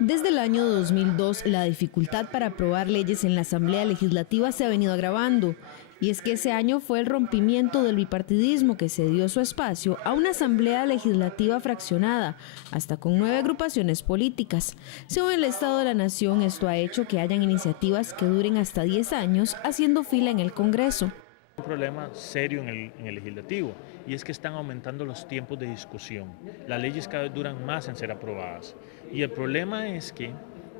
Desde el año 2002, la dificultad para aprobar leyes en la Asamblea Legislativa se ha venido agravando. Y es que ese año fue el rompimiento del bipartidismo que cedió su espacio a una Asamblea Legislativa fraccionada, hasta con 9 agrupaciones políticas. Según el Estado de la Nación, esto ha hecho que hayan iniciativas que duren hasta 10 años haciendo fila en el Congreso. Un problema serio en el legislativo, y es que están aumentando los tiempos de discusión. Las leyes cada vez duran más en ser aprobadas. Y el problema es que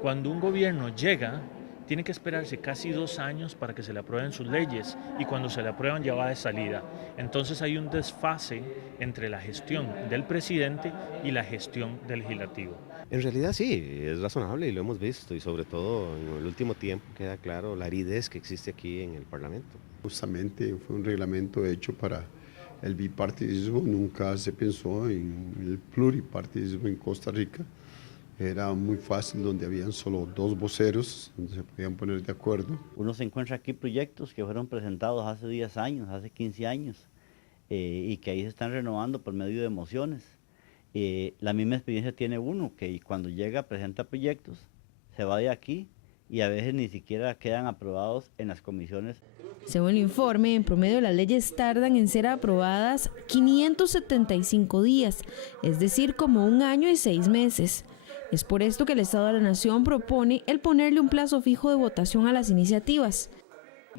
cuando un gobierno llega, tiene que esperarse casi 2 años para que se le aprueben sus leyes, y cuando se le aprueban ya va de salida. Entonces hay un desfase entre la gestión del presidente y la gestión del legislativo. En realidad sí, es razonable y lo hemos visto, y sobre todo en el último tiempo queda claro la aridez que existe aquí en el Parlamento. Justamente fue un reglamento hecho para el bipartidismo, nunca se pensó en el pluripartidismo en Costa Rica. Era muy fácil, donde habían solo 2 voceros, donde se podían poner de acuerdo. Uno se encuentra aquí proyectos que fueron presentados hace 10 años, hace 15 años, y que ahí se están renovando por medio de mociones. La misma experiencia tiene uno, que cuando llega presenta proyectos, se va de aquí y a veces ni siquiera quedan aprobados en las comisiones. Según el informe, en promedio las leyes tardan en ser aprobadas 575 días, es decir, como 1 año y 6 meses. Es por esto que el Estado de la Nación propone el ponerle un plazo fijo de votación a las iniciativas.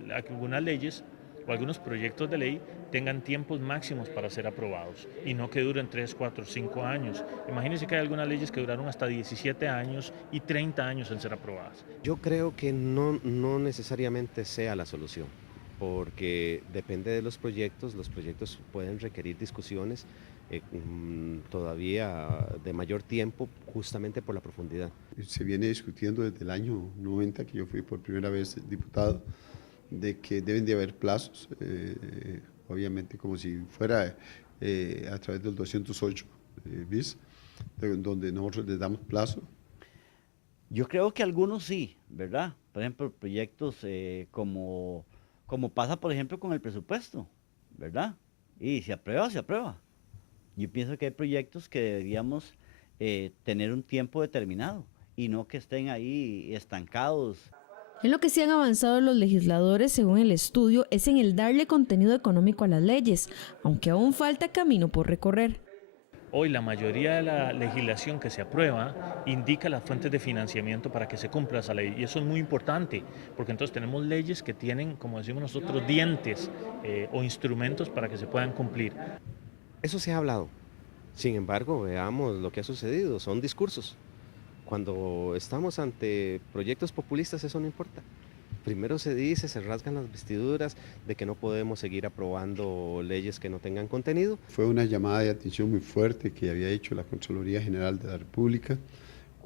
Algunas leyes o algunos proyectos de ley tengan tiempos máximos para ser aprobados y no que duren 3, 4, 5 años. Imagínense que hay algunas leyes que duraron hasta 17 años y 30 años en ser aprobadas. Yo creo que no necesariamente sea la solución, porque depende de los proyectos pueden requerir discusiones todavía de mayor tiempo, justamente por la profundidad. Se viene discutiendo desde el año 90, que yo fui por primera vez diputado, de que deben de haber plazos, obviamente como si fuera a través del 208 bis, donde nosotros les damos plazo. Yo creo que algunos sí, ¿verdad? Por ejemplo, proyectos como pasa, por ejemplo, con el presupuesto, ¿verdad? Y se aprueba, se aprueba. Yo pienso que hay proyectos que deberíamos tener un tiempo determinado y no que estén ahí estancados. En lo que sí han avanzado los legisladores, según el estudio, es en el darle contenido económico a las leyes, aunque aún falta camino por recorrer. Hoy la mayoría de la legislación que se aprueba indica las fuentes de financiamiento para que se cumpla esa ley, y eso es muy importante, porque entonces tenemos leyes que tienen, como decimos nosotros, dientes o instrumentos para que se puedan cumplir. Eso se ha hablado. Sin embargo, veamos lo que ha sucedido, son discursos. Cuando estamos ante proyectos populistas eso no importa. Primero se dice, se rasgan las vestiduras de que no podemos seguir aprobando leyes que no tengan contenido. Fue una llamada de atención muy fuerte que había hecho la Contraloría General de la República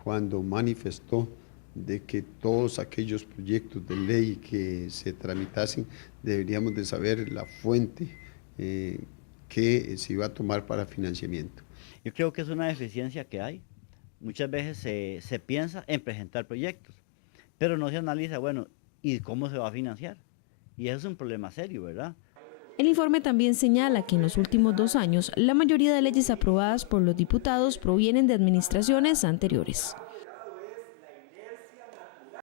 cuando manifestó de que todos aquellos proyectos de ley que se tramitasen deberíamos de saber la fuente que se iba a tomar para financiamiento. Yo creo que es una deficiencia que hay. Muchas veces se piensa en presentar proyectos, pero no se analiza, bueno, ¿y cómo se va a financiar? Y eso es un problema serio, ¿verdad? El informe también señala que en los últimos 2 años, la mayoría de leyes aprobadas por los diputados provienen de administraciones anteriores.